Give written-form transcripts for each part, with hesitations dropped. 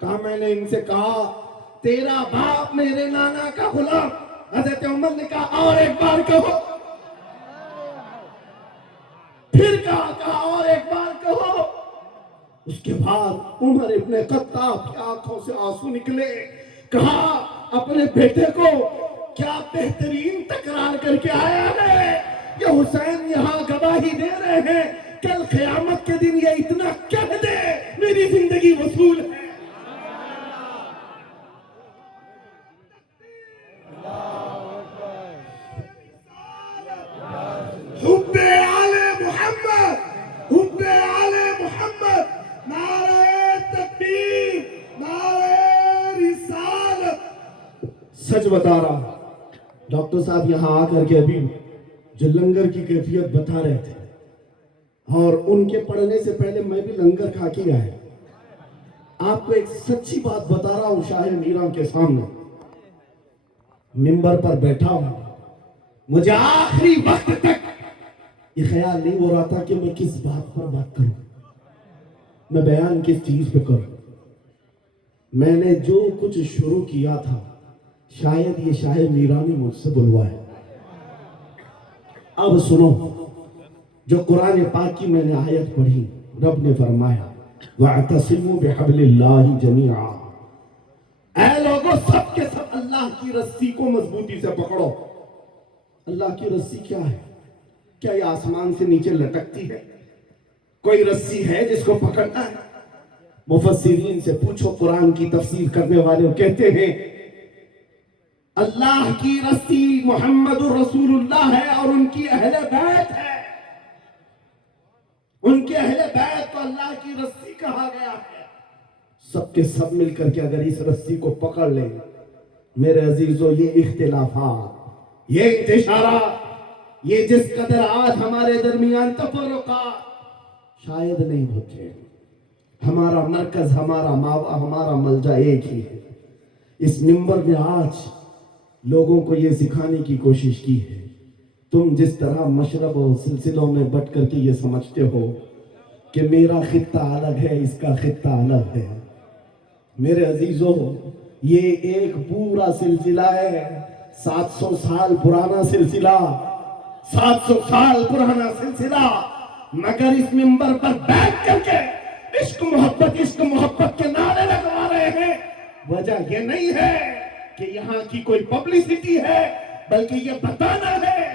کہا میں نے ان سے کہا تیرا باپ میرے نانا کا غلام. حضرت عمر نے کہا اور ایک بار کہو. پھر کہا اور ایک بار کہو. اس کے بعد عمر ابن خطاب کی آنکھوں سے آنسو نکلے. کہا اپنے بیٹے کو کیا بہترین تکرار کر کے آیا ہے. یہ حسین یہاں گواہی دے رہے ہیں کل قیامت کے دن یہ اتنا کہہ دے میری زندگی وصول ہے. حب آل محمد، حب آل محمد، نعرہ تکبیر، نعرہ رسالت. سچ بتا رہا ڈاکٹر صاحب یہاں آ کر کے ابھی جو لنگر کی کیفیت بتا رہے تھے اور ان کے پڑھنے سے پہلے میں بھی لنگر کھا کے آیا. آپ کو ایک سچی بات بتا رہا ہوں شاہ میران کے سامنے منبر پر بیٹھا ہوں. مجھے آخری وقت تک یہ خیال نہیں ہو رہا تھا کہ میں کس بات پر بات کروں، میں بیان کس چیز پہ کروں. میں نے جو کچھ شروع کیا تھا شاید یہ شاہ میران نے مجھ سے بلوایا. اب سنو جو قرآن پاک کی میں نے آیت پڑھی. رب نے فرمایا وَاعْتَصِمُوا بِحَبْلِ اللَّهِ جَمِيعًا. اے لوگوں سب کے سب اللہ کی رسی کو مضبوطی سے پکڑو. اللہ کی رسی کیا ہے؟ کیا یہ آسمان سے نیچے لٹکتی ہے؟ کوئی رسی ہے جس کو پکڑنا ہے؟ مفسرین سے پوچھو، قرآن کی تفسیر کرنے والے کہتے ہیں اللہ کی رسی محمد رسول اللہ ہے اور ان کی اہل بیت ہے. ان کے اہل بیت کو اللہ کی رسی کہا گیا ہے. سب کے سب مل کر کے اگر اس رسی کو پکڑ لیں میرے عزیزو، یہ اختلافات، یہ انتشارات، یہ جس قدر آج ہمارے درمیان تفرقات شاید نہیں ہوتے. ہمارا مرکز، ہمارا ماوا، ہمارا ملجا ایک ہی ہے. اس منبر میں آج لوگوں کو یہ سکھانے کی کوشش کی ہے تم جس طرح مشرب و سلسلوں میں بٹ کر کے یہ سمجھتے ہو کہ میرا خطہ الگ ہے، اس کا خطہ الگ ہے. میرے عزیزو، یہ ایک پورا سلسلہ ہے. 700 سال پرانا سلسلہ، 700 سال پرانا سلسلہ. مگر اس منبر پر بیٹھ کر کے عشق محبت کے نعرے لگوا رہے ہیں. وجہ یہ نہیں ہے کہ یہاں کی کوئی پبلسٹی ہے، بلکہ یہ بتانا ہے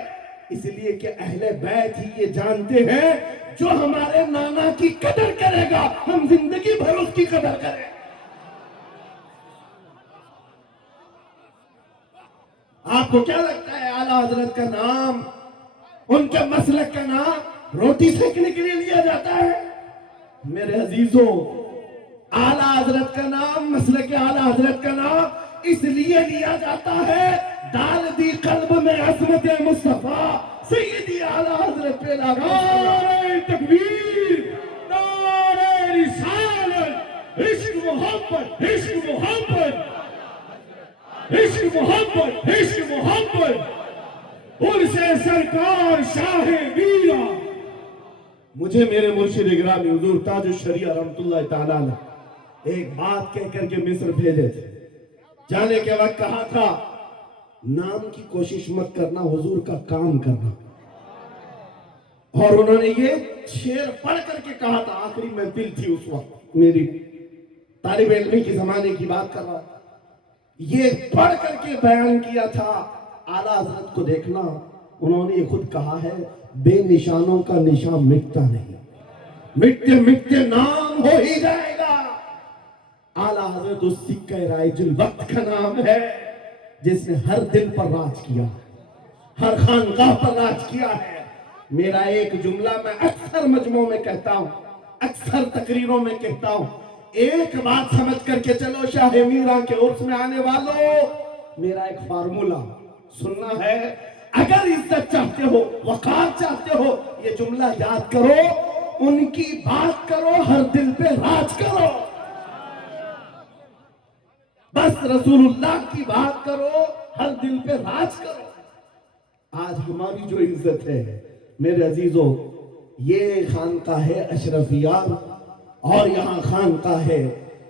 اس لیے کہ اہل بیت ہی یہ جانتے ہیں جو ہمارے نانا کی قدر کرے گا ہم زندگی بھر اس کی قدر کریں. آپ کو کیا لگتا ہے اعلیٰ حضرت کا نام، ان کے مسلک کا نام روٹی سیکنے کے لیے لیا جاتا ہے؟ میرے عزیزوں، اعلیٰ حضرت کا نام، مسلک اعلیٰ حضرت کا نام اس لیے لیا جاتا ہے ڈال دی قلب میں عظمت مصطفیٰ سیدی اعلیٰ حضرت پہ لگا. نعرہ تکبیر، نعرہ رسالت. عشق محبت، عشق محبت، عشق محبت، عشق محبت. عرش سرکار شاہ میرا. مجھے میرے مرشد گرامی حضور تاج الشریعہ رحمت اللہ تعالیٰ نے ایک بات کہہ کر کے مصر بھیجے تھے. جانے کے وقت کہا تھا نام کی کوشش مت کرنا، حضور کا کام کرنا. اور انہوں نے یہ شعر پڑھ کر کے کہا تھا. آخری محفل تھی اس وقت، میری طالب علمی کی زمانے کی بات کر رہا. یہ پڑھ کر کے بیان کیا تھا اعلیٰ حضرت کو دیکھنا. انہوں نے یہ خود کہا ہے بے نشانوں کا نشان مٹتا نہیں، مٹتے مٹتے نام ہو ہی جائے گا. اعلیٰ حضرت اس سکہ رائج الوقت کا نام ہے جس نے ہر دل پر راج کیا، ہر خانقاہ پر راج کیا ہے. میرا ایک جملہ میں اکثر مجموعوں میں کہتا ہوں، اکثر تقریروں میں کہتا ہوں، ایک بات سمجھ کر کے چلو شاہ میران کے عرس میں آنے والوں، میرا ایک فارمولہ سننا ہے. اگر عزت چاہتے ہو، وقار چاہتے ہو، یہ جملہ یاد کرو، ان کی بات کرو، ہر دل پہ راج کرو. بس رسول اللہ کی بات کرو، ہر دل پہ راج کرو. آج ہماری جو عزت ہے میرے عزیزوں، یہ خانقاہ ہے اشرفیہ اور یہاں خانقاہ ہے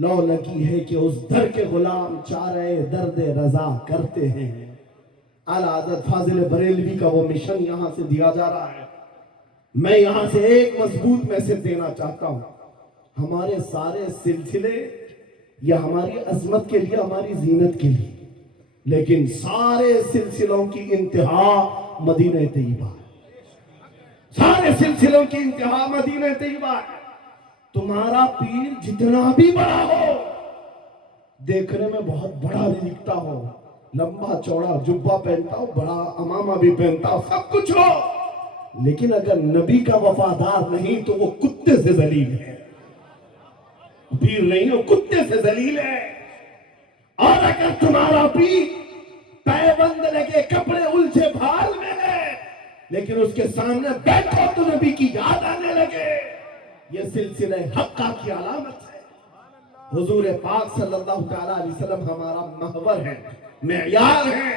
لو لگی ہے کہ اس در کے غلام چارے درد رضا کرتے ہیں۔ اعلیٰ حضرت فاضل بریلوی کا وہ مشن یہاں سے دیا جا رہا ہے۔ میں یہاں سے ایک مضبوط میسج دینا چاہتا ہوں، ہمارے سارے سلسلے یا ہماری عظمت کے لیے، ہماری زینت کے لیے، لیکن سارے سلسلوں کی انتہا مدینہ طیبہ ہے۔ سارے سلسلوں کی انتہا مدینہ طیبہ ہے۔ تمہارا پیر جتنا بھی بڑا ہو، دیکھنے میں بہت بڑا بھی دکھتا ہو، لمبا چوڑا جبہ پہنتا ہو، بڑا امامہ بھی پہنتا ہو، سب کچھ ہو، لیکن اگر نبی کا وفادار نہیں تو وہ کتے سے ذلیل ہے۔ پیر نہیں، وہ کتے سے ذلیل ہے۔ اور اگر تمہارا پیر پیبند لگے، کپڑے الجھے بھال میں ہے، لیکن اس کے سامنے بیٹھو تو نبی کی یاد آنے لگے، یہ سلسلہ حقہ کی علامت ہے۔ حضور پاک صلی اللہ تعالیٰ علیہ وسلم ہمارا محور ہے، معیار ہے۔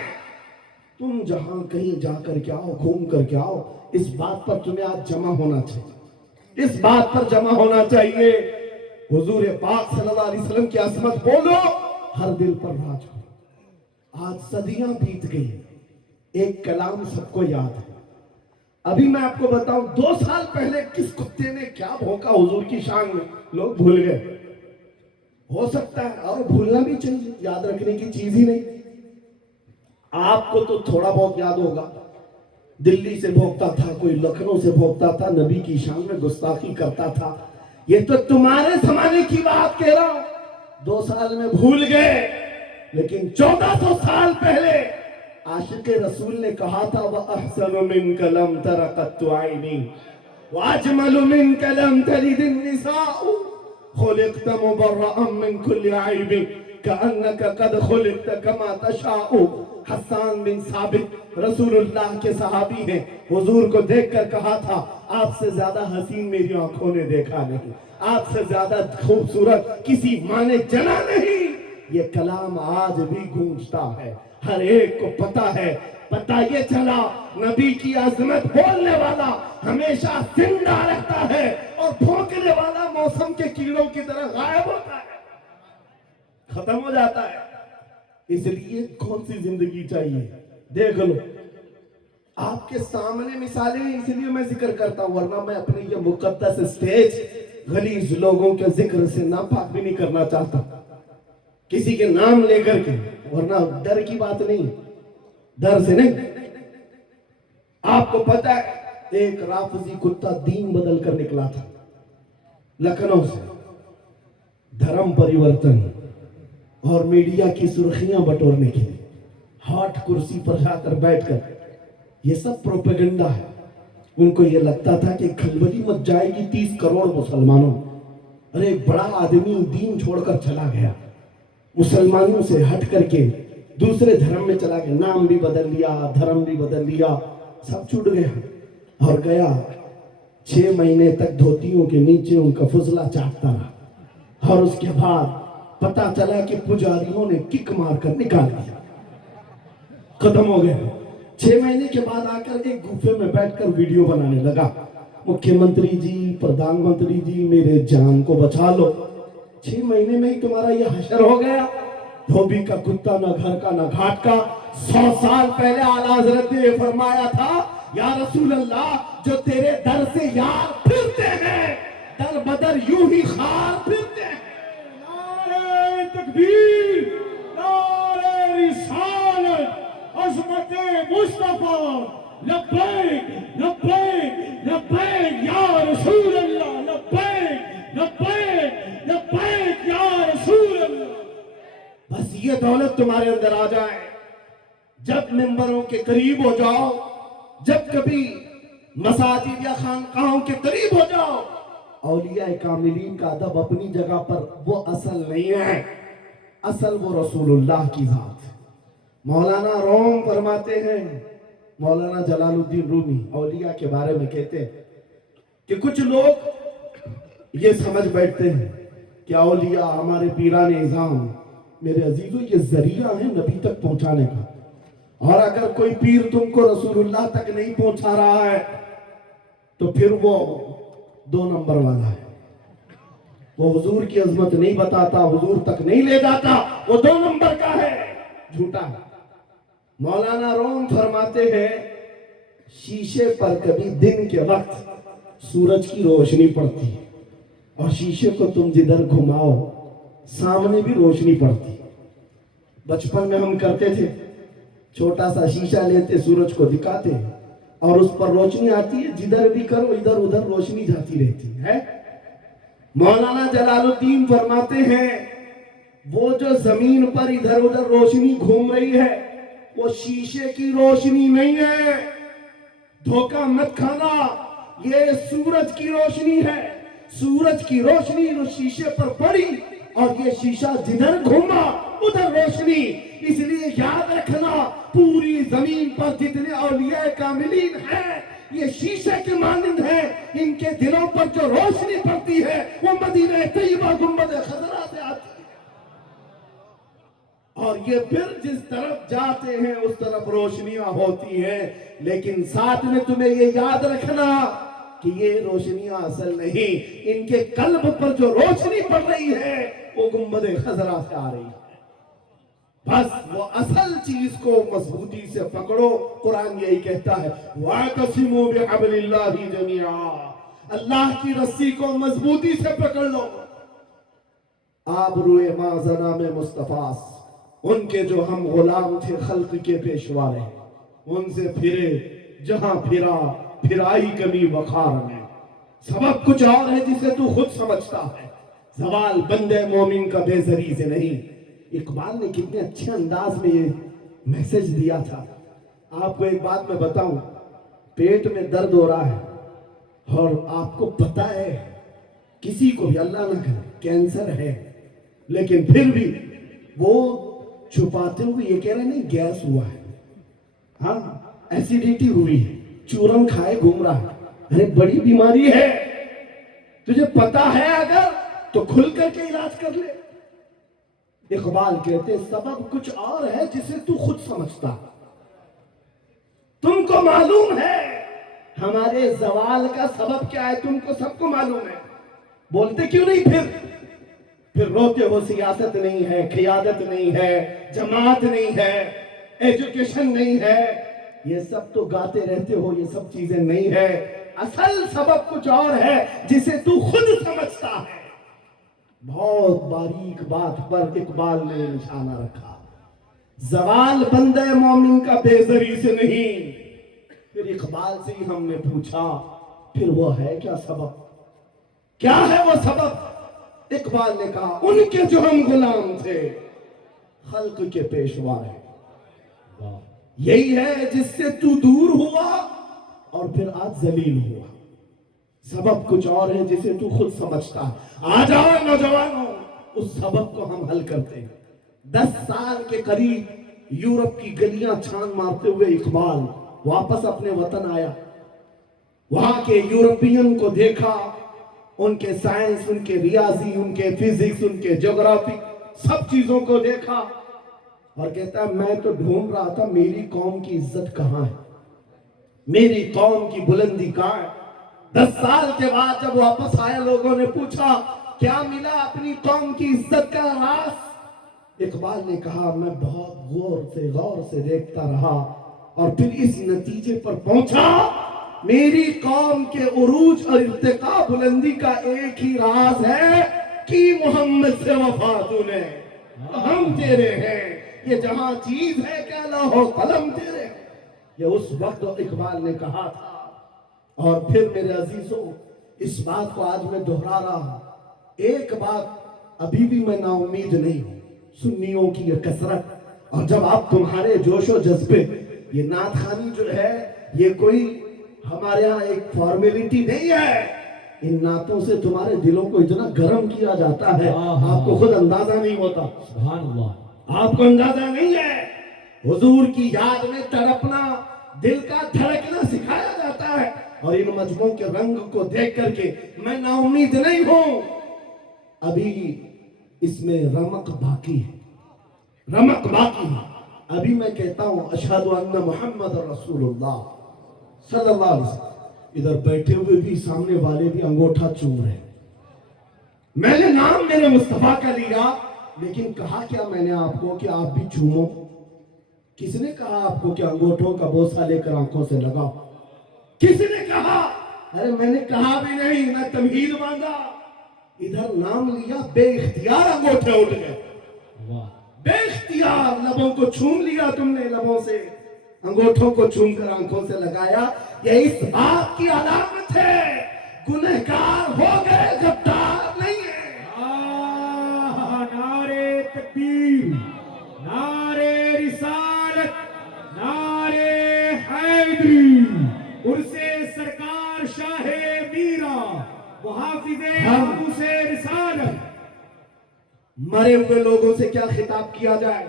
تم جہاں کہیں جا کر کے آؤ، گھوم کر کے آؤ، اس بات پر تمہیں آج جمع ہونا چاہیے، اس بات پر جمع ہونا چاہیے۔ حضور پاک صلی اللہ علیہ وسلم کی عظمت بولو، ہر دل پر راج ہو۔ آج صدیاں بیت گئی، ایک کلام سب کو یاد ہے۔ ابھی میں آپ کو بتاؤں 2 سال پہلے کس کتے نے کیا بھونکا حضور کی شان میں، لوگ بھول گئے۔ ہو سکتا ہے، اور بھولنا بھی چاہیے، یاد رکھنے کی چیز ہی نہیں۔ آپ کو تو تھوڑا بہت یاد ہوگا، دلی سے بھونکتا تھا، کوئی لکھنؤ سے بھونکتا تھا، نبی کی شان میں گستاخی کرتا تھا۔ یہ تو تمہارے زمانے کی بات کہہ رہا ہوں، 2 سال میں بھول گئے، لیکن 1400 سال پہلے عاشق رسول نے کہا تھا وَأَحْسَنُ مِنْكَ لَمْ تَرَ قَطُّ عَيْنِي وَأَجْمَلُ مِنْكَ لَمْ تَلِدِ النِّسَاءُ خُلِقْتَ مُبَرَّأً مِنْ كُلِّ عَيْبٍ كَأَنَّكَ قَدْ خُلِقْتَ كَمَا تَشَاءُ۔ حسان بن ثابت رسول اللہ کے صحابی ہیں، حضور کو دیکھ کر کہا تھا آپ سے زیادہ حسین میری آنکھوں نے دیکھا نہیں، آپ سے زیادہ خوبصورت کسی ماں نے جنا نہیں۔ یہ کلام آج بھی گونجتا ہے، ہر ایک کو پتا ہے۔ پتا یہ چلا نبی کی عظمت بولنے والا ہمیشہ زندہ رہتا ہے، اور بھونکنے والا موسم کے کیڑوں کی طرح غائب ہوتا ہے، ختم ہو جاتا ہے۔ اس لیے کون سی زندگی چاہیے؟ دیکھ لو، آپ کے سامنے مثالیں ہیں، اس لیے میں ذکر کرتا ہوں، ورنہ میں اپنے یہ مقدس اسٹیج غلیظ لوگوں کے ذکر سے ناپاک بھی نہیں کرنا چاہتا، کسی کے نام لے کر کے، ورنہ ڈر کی بات نہیں، ڈر سے نہیں۔ آپ کو پتا ہے ایک رافضی کتا دین بدل کر نکلا تھا لکھنؤ سے، دھرم پریورتن اور میڈیا کی سرخیاں بٹورنے کے لیے، ہاٹ کرسی پر جا کر بیٹھ کر، یہ سب پروپیگنڈا ہے۔ ان کو یہ لگتا تھا کہ کھلبلی مچ جائے گی 30 کروڑ مسلمانوں، اور ایک بڑا آدمی دین چھوڑ کر چلا گیا، مسلمانوں سے ہٹ کر کے دوسرے دھرم میں چلا گیا، نام بھی بدل لیا، دھرم بھی بدل لیا، سب چھوٹ گیا، اور گیا 6 مہینے تک دھوتیوں کے نیچے ان کا فضلہ چاٹتا رہا، اور اس کے بعد پتا چلا کہ پجاریوں نے کک مار کر نکال دیا، ختم ہو گیا۔ 6 مہینے کے بعد آ کر ایک گفے میں بیٹھ کر ویڈیو بنانے لگا، مکھیہ منتری جی، پردھان منتری جی، میرے جان کو بچا لو، 6 مہینے میں ہی تمہارا یہ حشر ہو گیا۔ دھوبی کا کتا، نہ گھر کا نہ گھاٹ کا۔ 100 سال پہلے اعلیٰ حضرت نے یہ فرمایا تھا، یا رسول اللہ، جو تیرے در سے یار پھرتے ہیں، در بدر یوں ہی خار پھرتے ہیں۔ نعرہ تکبیر، نعرہ رسالت، عظمت مصطفیٰ، لبیک لبیک لبیک یا رسول اللہ، لبیک لبیک لبیک یا رسول اللہ۔ بس یہ دولت تمہارے اندر آ جائے، جب ممبروں کے قریب ہو جاؤ، جب کبھی مساجد یا خانقاہوں کے قریب ہو جاؤ، اولیاء کاملین کا ادب اپنی جگہ پر، وہ اصل نہیں ہے، اصل وہ رسول اللہ کی ذات ہے۔ مولانا روم فرماتے ہیں، مولانا جلال الدین رومی اولیاء کے بارے میں کہتے ہیں کہ کچھ لوگ یہ سمجھ بیٹھتے ہیں کہ اولیاء ہمارے پیران اعظام، میرے عزیزو یہ ذریعہ ہے نبی تک پہنچانے کا، اور اگر کوئی پیر تم کو رسول اللہ تک نہیں پہنچا رہا ہے تو پھر وہ 2 نمبر والا ہے۔ وہ حضور کی عظمت نہیں بتاتا, حضور تک نہیں لے جاتا, وہ 2 نمبر کا ہے, جھوٹا ہے. مولانا روم فرماتے ہیں شیشے پر کبھی دن کے وقت سورج کی روشنی پڑتی ہے اور شیشے کو تم جدھر گھماؤ سامنے بھی روشنی پڑتی. بچپن میں ہم کرتے تھے, چھوٹا سا شیشہ لیتے, سورج کو دکھاتے اور اس پر روشنی آتی ہے, جدھر بھی کرو ادھر ادھر روشنی جاتی رہتی ہے. مولانا جلال الدین فرماتے ہیں وہ جو زمین پر ادھر ادھر روشنی گھوم رہی ہے وہ شیشے کی روشنی نہیں ہے, دھوکہ مت کھانا, یہ سورج کی روشنی ہے. سورج کی روشنی جو شیشے پر پڑی اور یہ شیشہ جدھر گھوما ادھر روشنی. اس لیے یاد رکھنا پوری زمین پر جتنے اولیاء کاملین ہیں یہ شیشے کے مانند ہیں, ان کے دلوں پر جو روشنی پڑتی ہے وہ مدینہ طیبہ گنبد خضرا سے آتی ہے, اور یہ پھر جس طرف جاتے ہیں اس طرف روشنیاں ہوتی ہیں. لیکن ساتھ میں تمہیں یہ یاد رکھنا کہ یہ روشنیاں اصل نہیں, ان کے قلب پر جو روشنی پڑ رہی ہے وہ گنبد خضرا سے آ رہی ہے. بس وہ اصل چیز کو مضبوطی سے پکڑو. قرآن یہی کہتا ہے وَاعْتَصِمُوا بِحَبْلِ اللَّهِ جَمِيعًا, اللہ کی رسی کو مضبوطی سے پکڑ لو. آبروئے مازنا میں مصطفیٰ, ان کے جو ہم غلام تھے خلق کے پیشوا رہے, ان سے پھرے جہاں پھرا پھرائی کمی وقار میں. سبب کچھ اور ہے جسے تو خود سمجھتا ہے, زوال بندے مومن کا بے زری سے نہیں. اقبال نے کتنے اچھے انداز میں یہ میسج دیا تھا. آپ کو ایک بات میں بتاؤں, پیٹ میں درد ہو رہا ہے اور آپ کو پتا ہے کسی کو بھی اللہ نہ کرے کینسر ہے, لیکن پھر بھی وہ چھپاتے ہوئے یہ کہہ رہے نہیں گیس ہوا ہے, ہاں ایسیڈیٹی ہوئی ہے, چورن کھائے گھوم رہا ہے. ارے بڑی بیماری ہے, تجھے پتا ہے اگر تو کھل کر کے علاج کر لے. اقبال کہتے سبب کچھ اور ہے جسے تو خود سمجھتا. تم کو معلوم ہے ہمارے زوال کا سبب کیا ہے, تم کو سب کو معلوم ہے, بولتے کیوں نہیں؟ پھر روتے ہو سیاست نہیں ہے, قیادت نہیں ہے, جماعت نہیں ہے, ایجوکیشن نہیں ہے, یہ سب تو گاتے رہتے ہو, یہ سب چیزیں نہیں ہے. اصل سبب کچھ اور ہے جسے تو خود سمجھتا ہے. بہت باریک بات پر اقبال نے نشانہ رکھا. زوال بندے مومن کا بے زری سے نہیں. پھر اقبال سے ہی ہم نے پوچھا پھر وہ ہے کیا سبب, کیا ہے وہ سبب؟ اقبال نے کہا ان کے جو ہم غلام تھے خلق کے پیشوا ہیں. یہی ہے جس سے تو دور ہوا اور پھر آج ذلیل ہوا. سبب کچھ اور ہے جسے تو خود سمجھتا. آ جاؤ نوجوانوں, اس سبب کو ہم حل کرتے ہیں. 10 سال کے قریب یورپ کی گلیاں چھان مارتے ہوئے اقبال واپس اپنے وطن آیا. وہاں کے یورپین کو دیکھا, ان کے سائنس, ان کے ریاضی, ان کے فزکس, ان کے جغرافی, سب چیزوں کو دیکھا اور کہتا ہے میں تو ڈھونڈ رہا تھا میری قوم کی عزت کہاں ہے, میری قوم کی بلندی کہاں ہے. 10 سال کے بعد جب واپس آیا لوگوں نے پوچھا کیا ملا اپنی قوم کی عزت کا راز؟ اقبال نے کہا میں بہت غور سے دیکھتا رہا اور پھر اس نتیجے پر پہنچا میری قوم کے عروج اور ارتقاء بلندی کا ایک ہی راز ہے کہ محمد سے وفا تو نے, ہم تیرے ہیں, یہ جہاں چیز ہے کہ لوح و قلم تیرے. یہ اس وقت اقبال نے کہا تھا. اور پھر میرے عزیزوں اس بات کو آج میں دہرا رہا ہوں, ایک بات ابھی بھی میں نا امید نہیں ہوں, سنیوں کی یہ کثرت اور جب آپ تمہارے جوش و جذبے, یہ نعت خوانی جو ہے یہ کوئی ہمارے ہاں ایک فارمیلٹی نہیں ہے, ان نعتوں سے تمہارے دلوں کو اتنا گرم کیا جاتا ہے آپ کو خود اندازہ نہیں ہوتا. سبحان اللہ, آپ کو اندازہ نہیں ہے. حضور کی یاد میں تڑپنا, دل کا دھڑکنا سکھایا جاتا ہے, اور ان مجموعوں کے رنگ کو دیکھ کر کے میں نا امید نہیں ہوں. ابھی اس میں رمق باقی ہے, رمق باقی ہے. ابھی میں کہتا ہوں اشہد ان محمد رسول اللہ صلی اللہ علیہ وسلم. ادھر بیٹھے ہوئے بھی, سامنے والے بھی انگوٹھا چوم رہے ہیں. میں نے نام میرے مصطفیٰ کا لیا، لیکن کہا کیا میں نے آپ کو کہ آپ بھی چومو؟ کس نے کہا آپ کو کہ انگوٹھوں کا بوسہ لے کر آنکھوں سے لگاؤ؟ کس نے کہا؟ ارے میں نے کہا بھی نہیں، میں تمہید مانگا، ادھر نام لیا، بے اختیار انگوٹھے اٹھ گئے، بے اختیار لبوں کو چھوم لیا تم نے، لبوں سے انگوٹھوں کو چھوم کر آنکھوں سے لگایا۔ یہ اس بات کی علامت ہے گنہگار ہو گئے، غدار نہیں ہے۔ نعرے تکبیر، نعرے رسالت، نعرے حیدری، عرص سرکار شاہ میرا، محافظ عروس رسالت۔ مرے ہوئے لوگوں سے کیا خطاب کیا جائے؟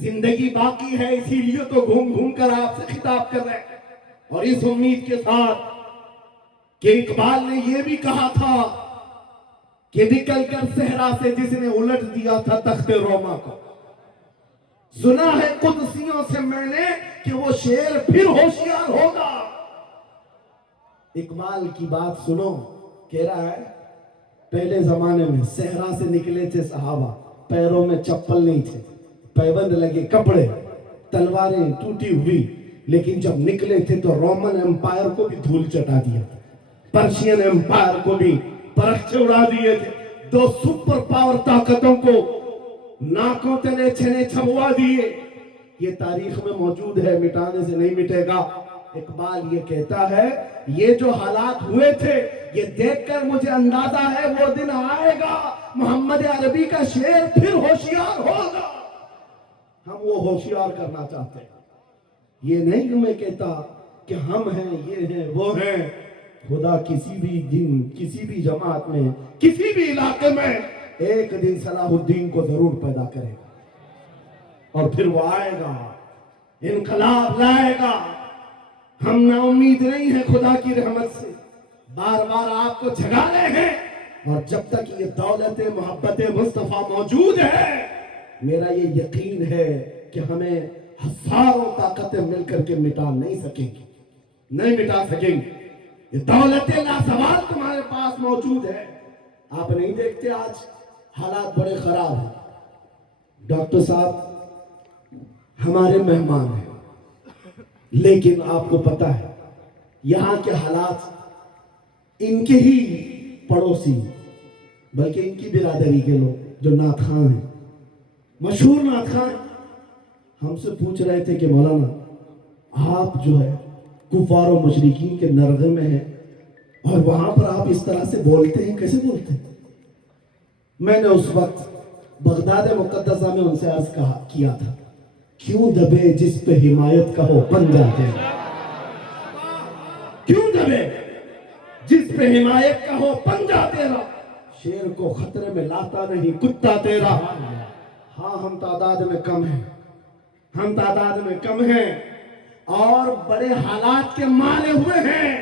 زندگی باقی ہے، اسی لیے تو گھوم گھوم کر آپ سے خطاب کر رہے ہیں، اور اس امید کے ساتھ کہ اقبال نے یہ بھی کہا تھا کہ نکل کر صحرا سے جس نے الٹ دیا تھا تخت روما کو، سنا ہے قدسیوں سے میں نے کہ وہ شیر پھر ہوشیار ہوگا۔ اقبال کی بات سنو، کہہ رہا ہے پہلے زمانے میں صحرا سے نکلے تھے صحابہ، پیروں میں چپل نہیں تھے، پیبند لگے کپڑے، تلواریں ٹوٹی ہوئی، لیکن جب نکلے تھے تو رومن امپائر کو بھی دھول چٹا دیا تھا، پرشین امپائر کو بھی پرخچے اڑا دیے تھے، دو سپر پاور طاقتوں کو ناکوں تلے چھنے چھبوا دیے۔ یہ تاریخ میں موجود ہے، مٹانے سے نہیں مٹے گا۔ اقبال یہ کہتا ہے یہ جو حالات ہوئے تھے، یہ دیکھ کر مجھے اندازہ ہے وہ دن آئے گا محمد عربی کا شعر پھر ہوشیار ہوگا۔ ہم وہ ہوشیار کرنا چاہتے ہیں، یہ نہیں کہ میں کہتا کہ ہم ہیں، یہ ہیں، وہ ہیں۔ خدا کسی بھی دن، کسی بھی جماعت میں، کسی بھی علاقے میں ایک دن صلاح الدین کو ضرور پیدا کرے گا، اور پھر وہ آئے گا، انقلاب لائے گا۔ ہم نا امید نہیں ہیں خدا کی رحمت سے، بار بار آپ کو جھگا رہے ہیں، اور جب تک یہ دولت محبت مصطفیٰ موجود ہے، میرا یہ یقین ہے کہ ہمیں ہزاروں طاقتیں مل کر کے مٹا نہیں سکیں گی، نہیں مٹا سکیں گی۔ یہ دولت لازوال تمہارے پاس موجود ہے۔ آپ نہیں دیکھتے آج حالات بڑے خراب ہیں۔ ڈاکٹر صاحب ہمارے مہمان ہیں، لیکن آپ کو پتا ہے یہاں کے حالات ان کے ہی پڑوسی، بلکہ ان کی برادری کے لوگ جو نعت خواں ہیں، مشہور نعت خواں، ہم سے پوچھ رہے تھے کہ مولانا آپ جو ہے کفار و مشرکین کے نرغے میں ہیں، اور وہاں پر آپ اس طرح سے بولتے ہیں، کیسے بولتے ہیں؟ میں نے اس وقت بغداد مقدسہ میں ان سے عرض کیا تھا، کیوں دبے جس پہ حمایت کا ہو بن جاتے ہیں، کیوں دبے جس پہ حمایت کا ہو بن جاتے رہا، شیر کو خطرے میں لاتا نہیں کتا تیرا۔ ہاں ہم تعداد میں کم ہیں، ہم تعداد میں کم ہیں اور بڑے حالات کے مارے ہوئے ہیں،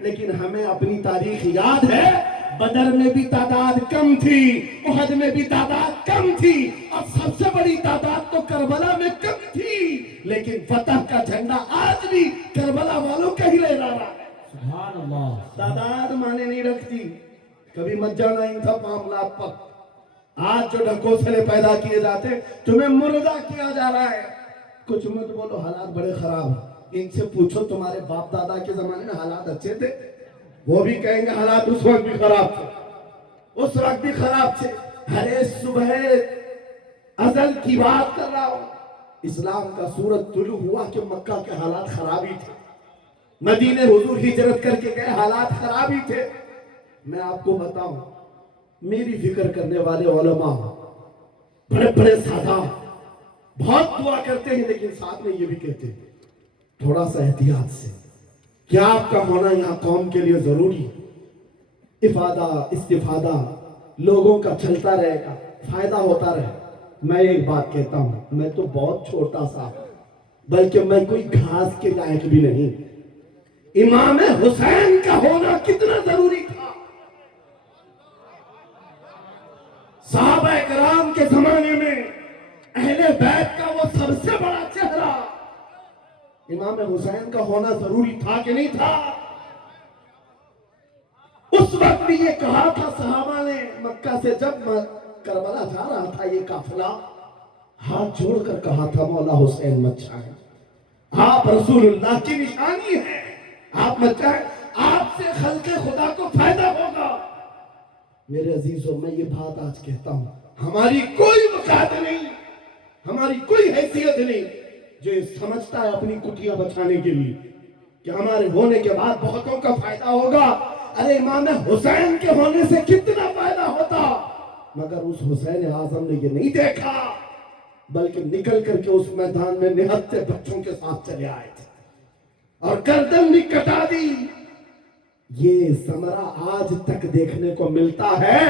لیکن ہمیں اپنی تاریخ یاد ہے، بدر میں بھی تعداد کم تھی، احد میں بھی تعداد کم تھی، اور سب سے بڑی تعداد تو کربلا میں کم تھی، لیکن فتح کا جھنڈا آج بھی کربلا والوں کا ہی لہرا رہا ہے۔ سبحان اللہ۔ تعداد مانے نہیں رکھتی، کبھی مت جانا ان سب معاملات پر۔ آج جو ڈھکوسلے پیدا کیے جاتے، تمہیں مردہ کیا جا رہا ہے۔ کچھ مت بولو، حالات بڑے خراب ہیں۔ ان سے پوچھو تمہارے باپ دادا کے زمانے میں حالات اچھے تھے؟ وہ بھی کہیں گے حالات اس وقت بھی خراب تھے، اس وقت بھی خراب تھے۔ ہر صبح ازل کی بات کر رہا ہوں، اسلام کا سورج طلوع ہوا کہ مکہ کے حالات خراب ہی تھے، مدینے حضور ہجرت کر کے گئے، حالات خراب ہی تھے۔ میں آپ کو بتاؤں، میری فکر کرنے والے علماء بڑے بڑے سادہ بہت دعا کرتے ہیں، لیکن ساتھ میں یہ بھی کہتے ہیں تھوڑا سا احتیاط سے، کیا آپ کا ہونا یہاں قوم کے لیے ضروری ہے؟ افادہ استفادہ لوگوں کا چلتا رہے گا، فائدہ ہوتا رہے۔ میں ایک بات کہتا ہوں، میں تو بہت چھوٹا سا، بلکہ میں کوئی گھاس کے لائق بھی نہیں، امام حسین کا ہونا کتنا ضروری تھا۔ صحابہ کرام کے زمانے میں اہل بیت کا وہ سب سے بڑا چہرہ امام حسین کا ہونا ضروری تھا کہ نہیں تھا؟ اس اس وقت بھی یہ کہا تھا صحابہ نے مکہ سے جب کربلا جا رہا تھا یہ قافلہ، ہاتھ جوڑ کر کہا تھا مولا حسین مت جائیں، آپ رسول اللہ کی نشانی ہے، آپ مت جائیں، آپ سے خلق خدا کو فائدہ ہوگا۔ میرے عزیزوں میں یہ بات آج کہتا ہوں، ہماری کوئی وقت نہیں، ہماری کوئی حیثیت نہیں جو یہ سمجھتا ہے اپنی کٹیاں بچانے کے لیے کہ ہمارے ہونے کے بعد بہتوں کا فائدہ ہوگا۔ ارے امام حسین کے ہونے سے کتنا فائدہ ہوتا، مگر اس حسین اعظم نے یہ نہیں دیکھا، بلکہ نکل کر کے اس میدان میں نہتے بچوں کے ساتھ چلے آئے تھے اور گردن بھی کٹا دی۔ یہ ثمرہ آج تک دیکھنے کو ملتا ہے،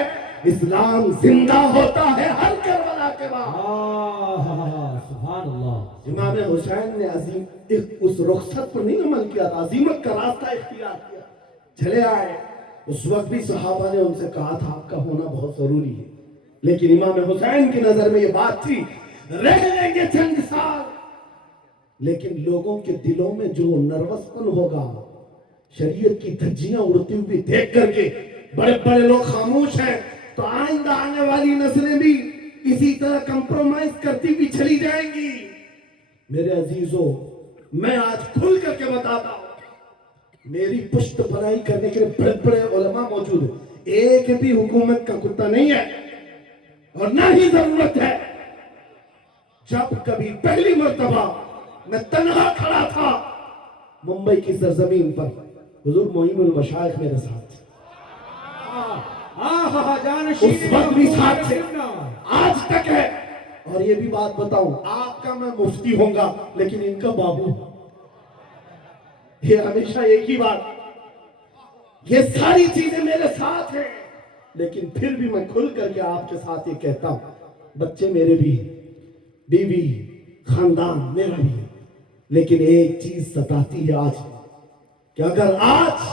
اسلام زندہ ہوتا ہے ہر کربلا کے بعد۔ سبحان اللہ۔ امام حسین نے عظیم اس رخصت پر نہیں عمل کیا تھا، عظیمت کا راستہ اختیار کیا، چلے آئے۔ اس وقت بھی صحابہ نے ان سے کہا تھا آپ کا ہونا بہت ضروری ہے، لیکن امام حسین کی نظر میں یہ بات تھی رہ لیں گے چند سال، لیکن لوگوں کے دلوں میں جو نروس پن ہوگا، شریعت کی دھجیاں اڑتی ہوئی دیکھ کر کے بڑے بڑے لوگ خاموش ہیں، تو آئندہ آنے والی نسلیں بھی اسی طرح کمپرومائز کرتی بھی چلی جائیں گی۔ میرے عزیزوں، میں آج کھل کر کے بتاتا ہوں، میری پشت پناہی کرنے کے لیے بڑے بڑے علماء موجود ہیں، ایک بھی حکومت کا کتا نہیں ہے اور نہ ہی ضرورت ہے۔ جب کبھی پہلی مرتبہ میں تنہا کھڑا تھا ممبئی کی سرزمین پر، حضور معین المشائخ میرے ساتھ تھے، اس وقت بھی ساتھ تھے، آج تک ہے۔ اور یہ بھی بات بتاؤں، آپ کا میں مفتی ہوں گا لیکن ان کا بابو، یہ ہمیشہ ایک ہی بات، یہ ساری چیزیں میرے ساتھ ہیں، لیکن پھر بھی میں کھل کر کے آپ کے ساتھ یہ کہتا ہوں، بچے میرے بھی، بیوی، خاندان میرا بھی، لیکن ایک چیز ستاتی ہے آج کہ اگر آج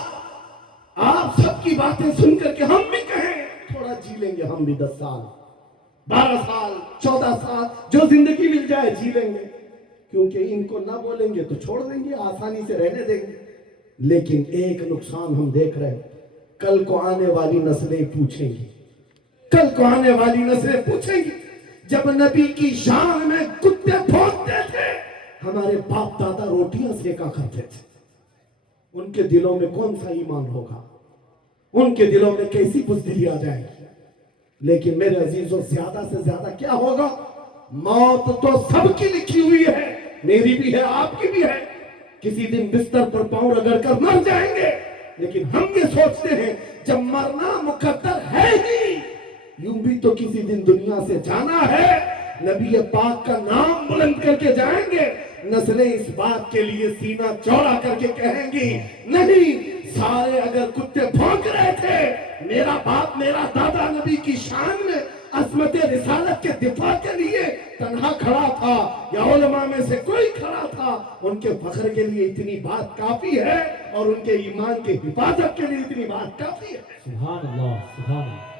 آپ سب کی باتیں سن کر کے ہم بھی کہیں تھوڑا جی لیں گے، ہم بھی 10 سال 12 سال 14 سال جو زندگی مل جائے جی لیں گے، کیونکہ ان کو نہ بولیں گے تو چھوڑ دیں گے، آسانی سے رہنے دیں گے۔ لیکن ایک نقصان ہم دیکھ رہے ہیں، کل کو آنے والی نسلیں پوچھیں گی، کل کو آنے والی نسلیں پوچھیں گی، جب نبی کی شان میں کتے بھونکتے تھے ہمارے باپ دادا روٹیاں سیکا کرتے تھے، ان کے دلوں میں کون سا ایمان ہوگا، ان کے دلوں میں کیسی بزدلی آ جائے گی۔ لیکن میرے عزیزوں، زیادہ سے زیادہ کیا ہوگا، موت تو سب کی لکھی ہوئی ہے، میری بھی ہے، آپ کی بھی ہے، کسی دن بستر پر پاؤں رگڑ کر مر جائیں گے، لیکن ہم یہ سوچتے ہیں جب مرنا مقدر ہے ہی، یوں بھی تو کسی دن دنیا سے جانا ہے، نبی پاک کا نام بلند کر کے جائیں گے، نسلیں اس بات کے لیے سینہ چوڑا کر کے کہیں گی نہیں، سارے اگر کتے بھونک رہے تھے، میرا باپ میرا دادا نبی کی شان میں عظمت رسالت کے دفاع کے لیے تنہا کھڑا تھا یا علماء میں سے کوئی کھڑا تھا، ان کے فخر کے لیے اتنی بات کافی ہے اور ان کے ایمان کے حفاظت کے لیے اتنی بات کافی ہے۔ سبحان اللہ، سبحان اللہ۔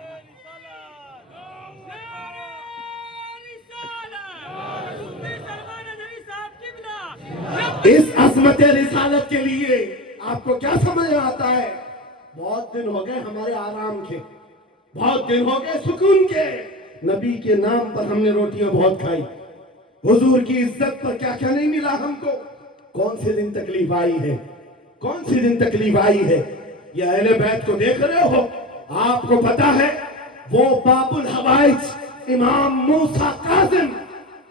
اس عظمت رسالت کے لیے آپ کو کیا سمجھ آتا ہے؟ بہت دن ہو گئے ہمارے آرام کے، بہت دن ہو گئے سکون کے، نبی کے نام پر ہم نے روٹیاں بہت کھائی، حضور کی عزت پر کیا کیا نہیں ملا ہم کو، کون سے دن تکلیف آئی ہے، کون سی دن تکلیف آئی ہے۔ یہ اہل بیت کو دیکھ رہے ہو، آپ کو پتا ہے وہ باب الحوائج امام موسیٰ کاظم،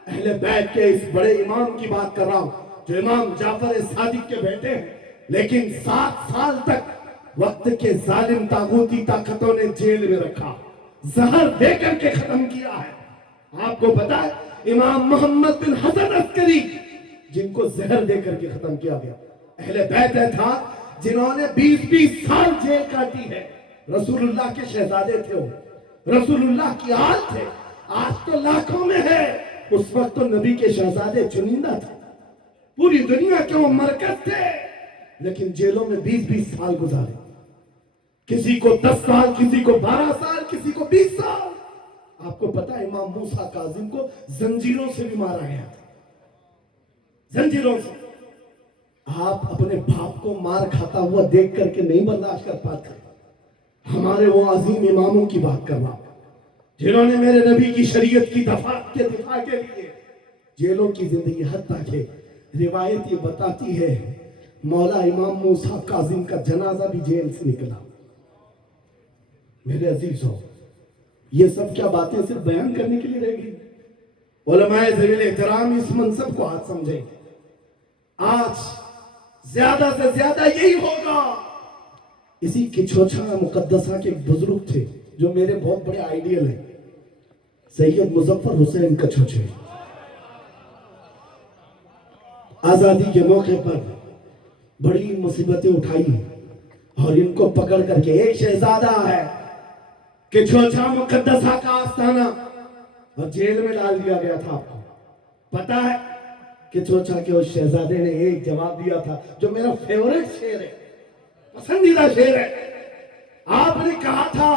اہل بیت کے اس بڑے امام کی بات کر رہا ہوں جو امام جعفر صادق کے بیٹے ہیں، لیکن 7 سال تک وقت کے ظالم طاغوتی طاقتوں نے جیل میں رکھا، زہر دے کر کے ختم کیا ہے۔ آپ کو پتا ہے امام محمد بن حسن عسکری جن کو زہر دے کر کے ختم کیا گیا، اہل بیت تھا جنہوں نے 20 سال جیل کاٹی ہے، رسول اللہ کے شہزادے تھے، وہ رسول اللہ کی آل تھے، آج تو لاکھوں میں ہے، اس وقت تو نبی کے شہزادے چنندہ تھے، پوری دنیا کے وہ مرکز تھے، لیکن جیلوں میں 20 سال گزارے، کسی کو 10 سال، کسی کو 12 سال، کسی کو 20 سال۔ آپ کو پتا ہے امام موسیٰ کاظم کو زنجیروں سے بھی مارا گیا تھا، زنجیروں سے۔ آپ اپنے باپ کو مار کھاتا ہوا دیکھ کر کے نہیں برداشت کر پاتے، ہمارے وہ عظیم اماموں کی بات کر رہا ہوں جنہوں نے میرے نبی کی شریعت کی دفاع کے لیے جیلوں کی زندگی، حتیٰ کہ روایت یہ بتاتی ہے مولا امام موسیٰ کاظم کا جنازہ بھی جیل سے نکلا۔ میرے عزیزوں، یہ سب کیا باتیں صرف بیان کرنے کے لیے رہ گئی؟ علماء ذویل احترام اس منصب کو آج سمجھیں۔ آج زیادہ سے زیادہ یہی ہوگا۔ اسی کچھوچھا مقدسہ کے ایک بزرگ تھے جو میرے بہت بڑے آئیڈیل ہیں، سید مظفر حسین کچھوچھے۔ آزادی کے موقع پر بڑی مصیبتیں اٹھائی اور ان کو پکڑ کر کے ایک شہزادہ ہے کچھوچھا مقدسہ کا آستانہ اور جیل میں ڈال دیا گیا تھا۔ آپ کو پتا ہے کچھوچھا کے اس شہزادے نے ایک جواب دیا تھا جو میرا فیورٹ شعر ہے، پسندیدہ شعر ہے۔ آپ نے کہا تھا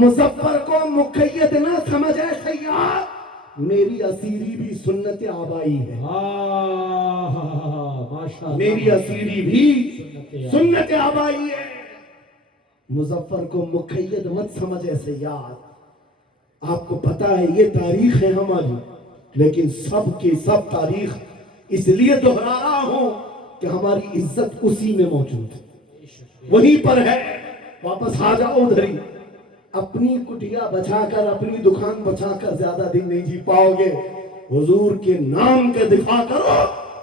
مظفر کو مقید نہ سمجھے سیاد، میری اسیری بھی سنت آبائی ہے۔ میری اسیری بھی سنت آبائی ہے۔ مظفر کو مقید مت سمجھے سیاد۔ آپ کو پتا ہے یہ تاریخ ہے ہماری، لیکن سب کی سب تاریخ اس لیے دہرا رہا ہوں کہ ہماری عزت اسی میں موجود ہے، وہیں پر ہے۔ واپس آ جاؤ ادھر ہی۔ اپنی کٹیا بچا کر، اپنی دکان بچا کر زیادہ دن نہیں جی پاؤ گے۔ حضور کے نام کے دفاع کرو،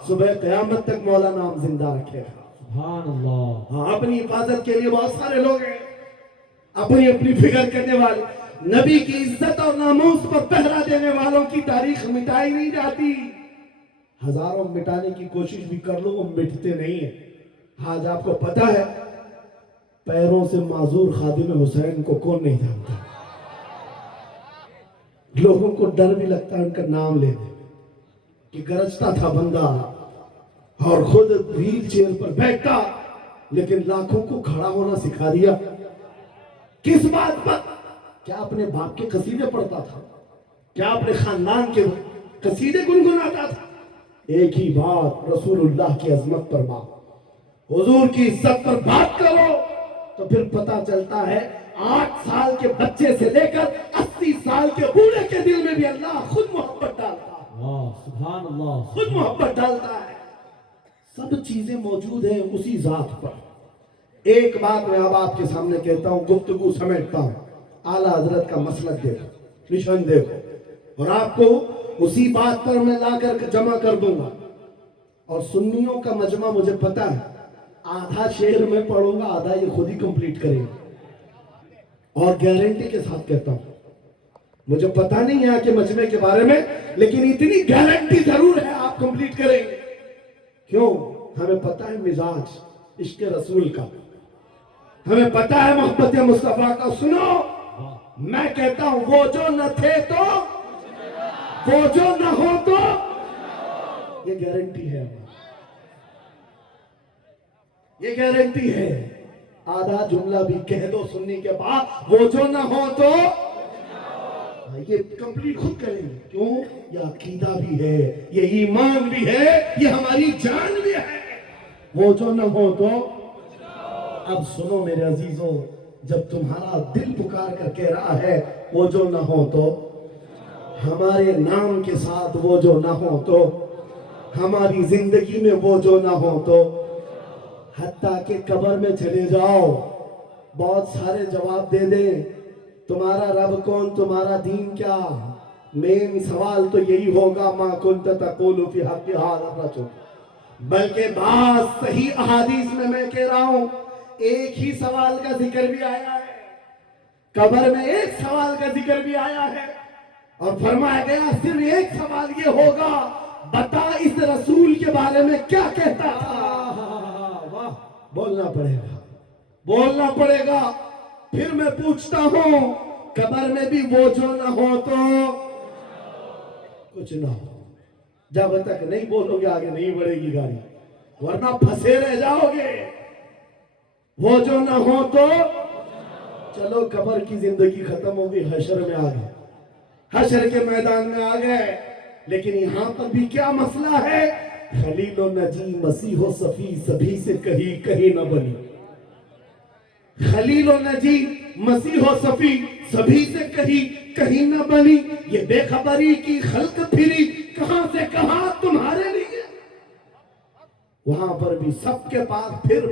صبح قیامت تک مولا نام زندہ رکھے گا۔ سبحان اللہ۔ ہاں، اپنی حفاظت کے لیے بہت سارے لوگ ہیں، اپنی اپنی فکر کرنے والے۔ نبی کی عزت اور ناموس پر پہرا دینے والوں کی تاریخ مٹائی نہیں جاتی۔ ہزاروں مٹانے کی کوشش بھی کر لو، وہ مٹتے نہیں ہیں۔ آج آپ کو پتا ہے پیروں سے معذور خادم حسین کو کون نہیں جانتا؟ لوگوں کو ڈر بھی لگتا ہے ان کا نام لینے کہ گرجتا تھا بندہ اور خود ویل چیئر پر بیٹھتا، لیکن لاکھوں کو کھڑا ہونا سکھا دیا۔ کس بات پر؟ کیا اپنے باپ کے قصیدے پڑھتا تھا؟ کیا اپنے خاندان کے قصیدے گنگناتا تھا؟ ایک ہی بات، رسول اللہ کی عظمت پر بات، حضور کی عزت پر بات کرو تو پھر پتا چلتا ہے 8 سال کے بچے سے لے کر 80 سال کے بوڑھے کے دل میں بھی اللہ خود محبت ڈالتا ہے۔ سبحان اللہ۔ خود محبت ڈالتا ہے۔ سب چیزیں موجود ہیں اسی ذات پر۔ ایک بات میں اب آپ کے سامنے کہتا ہوں، گفتگو سمیٹتا ہوں۔ اعلیٰ حضرت کا مسلک دیکھو، مشن دیکھو، اور آپ کو اسی بات پر میں لا کر جمع کر دوں گا۔ اور سنیوں کا مجمع مجھے پتا ہے، آدھا شعر میں پڑھوں گا، آدھا یہ خود ہی کمپلیٹ کریں گے، اور گارنٹی کے ساتھ کہتا ہوں۔ مجھے پتا نہیں ہے کہ مجمع کے بارے میں، لیکن اتنی گارنٹی ضرور ہے آپ کمپلیٹ کریں گے۔ کیوں؟ ہمیں پتا ہے مزاج عشق رسول کا، ہمیں پتا ہے محبت مصطفیٰ کا۔ سنو، میں کہتا ہوں وہ جو نہ تھے تو، وہ جو نہ ہو تو، یہ گارنٹی ہے، یہ گارنٹی ہے۔ آدھا جملہ بھی کہہ دو سننے کے بعد، وہ جو نہ ہو تو، یہ کمپلیٹ خود کریں گے۔ کیوں؟ یہ عقیدہ بھی ہے، یہ ایمان بھی ہے، یہ ہماری جان بھی ہے۔ وہ جو نہ ہو تو۔ اب سنو میرے عزیزوں، جب تمہارا دل پکار کر کہہ رہا ہے وہ جو نہ ہو تو، ہمارے نام کے ساتھ وہ جو نہ ہو تو، ہماری زندگی میں وہ جو نہ ہو تو، حتیٰ کہ قبر میں چلے جاؤ بہت سارے جواب دے دیں، تمہارا رب کون، تمہارا دین کیا، مین سوال تو یہی ہوگا ما کنت تقول فی حق ھذا الرجل۔ بلکہ بعض صحیح احادیث میں کہہ رہا ہوں، ایک ہی سوال کا ذکر بھی آیا ہے، قبر میں ایک سوال کا ذکر بھی آیا ہے، اور فرمایا گیا صرف ایک سوال یہ ہوگا، بتا اس رسول کے بارے میں کیا کہتا تھا۔ بولنا پڑے گا، بولنا پڑے گا۔ پھر میں پوچھتا ہوں، قبر میں بھی وہ جو نہ ہو تو کچھ نہ ہو۔ جب تک نہیں بولو گے آگے نہیں بڑھے گی گاڑی، ورنہ پھنسے رہ جاؤ گے۔ وہ جو نہ ہو تو، چلو قبر کی زندگی ختم ہو گئی، حشر میں آ گئے، حشر کے میدان میں آ گئے، لیکن یہاں پر بھی کیا مسئلہ ہے؟ خلیل و نجی مسیح و صفی سبھی سے کہیں نہ بنی۔ خلیل و نجی مسیح و صفی سبھی سے کہیں نہ بنی، یہ بے خبری کی خلق پھری کہاں سے کہاں تمہارے لیے۔ وہاں پر بھی سب کے پاس پھر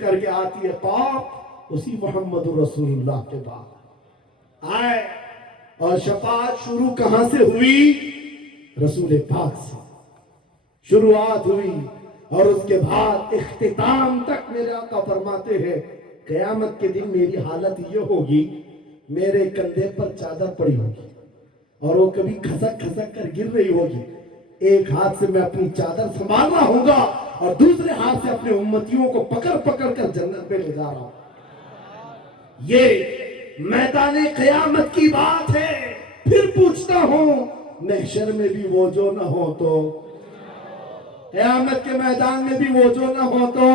کر کے آتی ہے پاک اسی محمد رسول اللہ کے پاس آئے، اور شفاعت شروع کہاں سے ہوئی؟ رسول پاک سے شروعات ہوئی، اور اس کے بعد اختتام تک میرے آقا فرماتے ہیں قیامت کے دن میری حالت یہ ہوگی، میرے کندھے پر چادر پڑی ہوگی اور وہ کبھی کھسک کر گر رہی ہوگی، ایک ہاتھ سے میں اپنی چادر سنبھال رہا ہوں گا اور دوسرے ہاتھ سے اپنے امتیوں کو پکڑ کر جنت میں لے جا رہا ہوں۔ یہ میدان قیامت کی بات ہے۔ پھر پوچھتا ہوں محشر میں بھی وہ جو نہ ہو تو، قیامت کے میدان میں بھی وہ جو نہ ہو تو،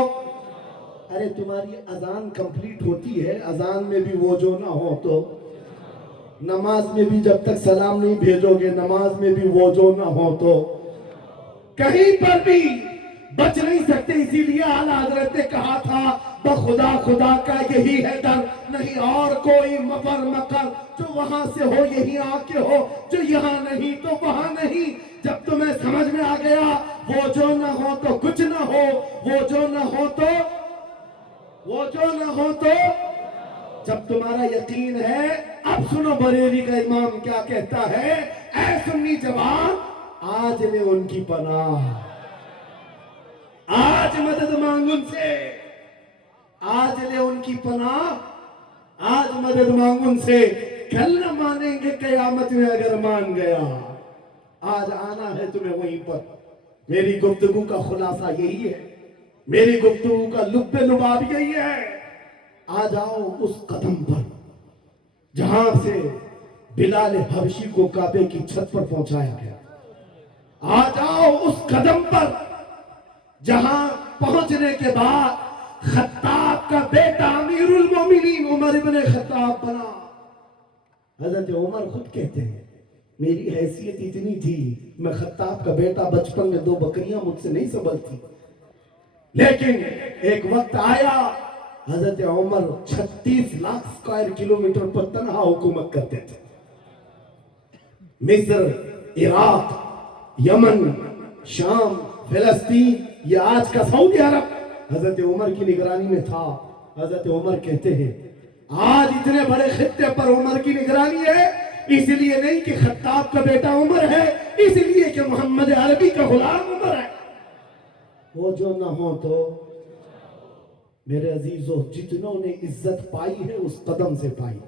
ارے تمہاری اذان کمپلیٹ ہوتی ہے، اذان میں بھی وہ جو نہ ہو تو، نماز میں بھی جب تک سلام نہیں بھیجو گے نماز میں بھی وہ جو نہ ہو تو، کہیں پر بھی بچ نہیں سکتے۔ اسی لیے اعلیٰ حضرت نے کہا تھا بخدا خدا کا یہی ہے ڈر، نہیں اور کوئی مفر مکر، جو وہاں سے ہو یہی آ کے ہو، جو یہاں نہیں تو وہاں نہیں۔ جب تمہیں سمجھ میں آ گیا وہ جو نہ ہو تو کچھ نہ ہو، وہ جو نہ ہو تو، وہ جو نہ ہو تو، جب تمہارا یقین ہے اب سنو بریلی کا امام کیا کہتا ہے، اے سنی جوان آج لے ان کی پناہ، آج مدد مانگ ان سے، آج لے ان کی پناہ، آج مدد مانگ ان سے، کل نہ مانیں گے قیامت میں اگر مان گیا۔ آج آنا ہے تمہیں وہیں پر۔ میری گفتگو کا خلاصہ یہی ہے، میری گفتگو کا لب لباب یہی ہے، آ جاؤ اس قدم پر جہاں سے بلال حبشی کو کعبے کی چھت پر پہنچایا گیا، آ جاؤ اس قدم پر جہاں پہنچنے کے بعد خطاب کا بیٹا امیر المومنین عمر ابن خطاب بنا۔ حضرت عمر خود کہتے ہیں میری حیثیت اتنی تھی میں خطاب کا بیٹا، بچپن میں 2 بکریاں مجھ سے نہیں سنبھلتی، لیکن ایک وقت آیا حضرت عمر 36 لاکھ اسکوائر کلومیٹر پر تنہا حکومت کرتے تھے۔ مصر، عراق، یمن، شام، فلسطین، یہ آج کا سعودی عرب حضرت عمر کی نگرانی میں تھا۔ حضرت عمر کہتے ہیں آج اتنے بڑے خطے پر عمر کی نگرانی ہے، اس لیے نہیں کہ خطاب کا بیٹا عمر ہے، اس لیے کہ محمد عربی کا غلام عمر ہے۔ وہ جو نہ ہو تو، میرے عزیزو جتنوں نے عزت پائی ہے اس قدم سے پائی۔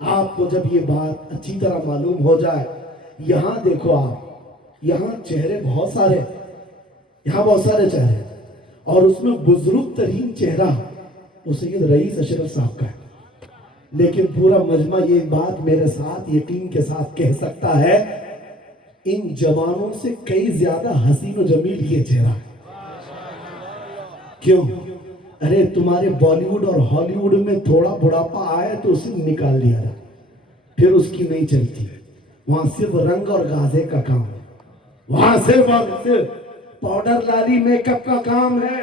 آپ کو جب یہ بات اچھی طرح معلوم ہو جائے، یہاں دیکھو آپ، یہاں چہرے بہت سارے، یہاں بہت سارے چہرے، اور اس میں بزرگ ترین چہرہ وہ سید رئیس اشرف صاحب کا ہے، لیکن پورا مجمع یہ بات میرے ساتھ یقین کے ساتھ کہہ سکتا ہے ان جوانوں سے کئی زیادہ حسین و جمیل یہ چہرہ ہے۔ کیوں؟ ارے تمہارے بالی ووڈ اور ہالی ووڈ میں تھوڑا بڑھاپا آئے تو اسے نکال لیا جائے، پھر اس کی نہیں چلتی، وہاں صرف رنگ اور گازے کا کام ہے، وہاں صرف اور صرف پاؤڈر لالی میک اپ کا کام ہے۔